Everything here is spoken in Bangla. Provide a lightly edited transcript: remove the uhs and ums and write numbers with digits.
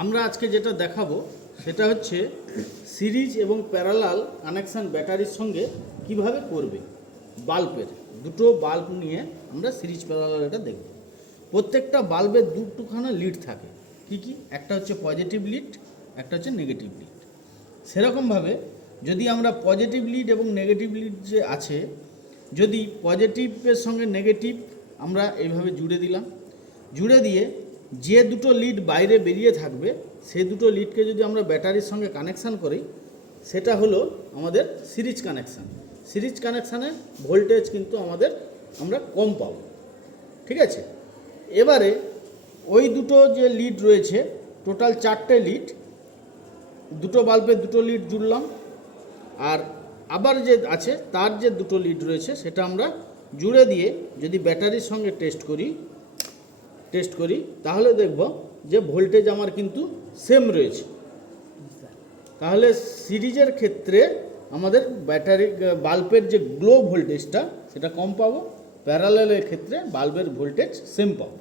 আমরা আজকে যেটা দেখাবো সেটা হচ্ছে সিরিজ এবং প্যারালাল কানেকশান ব্যাটারির সঙ্গে কিভাবে করবে। বাল্বের দুটো বাল্ব নিয়ে আমরা সিরিজ প্যারালাল এটা দেখব। প্রত্যেকটা বাল্বের দুটোখানা লিড থাকে। কি কি? একটা হচ্ছে পজিটিভ লিড, একটা হচ্ছে নেগেটিভ লিড। সেরকমভাবে যদি আমরা পজিটিভ লিড এবং নেগেটিভ লিড যে আছে, যদি পজিটিভের সঙ্গে নেগেটিভ আমরা এইভাবে জুড়ে দিলাম, জুড়ে দিয়ে যে দুটো লিড বাইরে বেরিয়ে থাকবে সে দুটো লিডকে যদি আমরা ব্যাটারির সঙ্গে কানেকশান করি, সেটা হলো আমাদের সিরিজ কানেকশান। সিরিজ কানেকশানে ভোল্টেজ কিন্তু আমরা কম পাবো। ঠিক আছে, এবারে ওই দুটো যে লিড রয়েছে, টোটাল 4টে লিড, দুটো বাল্বের দুটো লিড জুড়লাম, আর আবার যে আছে তার যে দুটো লিড রয়েছে সেটা আমরা জুড়ে দিয়ে যদি ব্যাটারির সঙ্গে টেস্ট করি তাহলে দেখব যে ভোল্টেজ আমার কিন্তু সেম রয়েছে। তাহলে সিরিজের ক্ষেত্রে আমাদের ব্যাটারি বাল্বের যে গ্লো ভোল্টেজটা সেটা কম পাবো, প্যারালালের ক্ষেত্রে বাল্বের ভোল্টেজ সেম পাবো।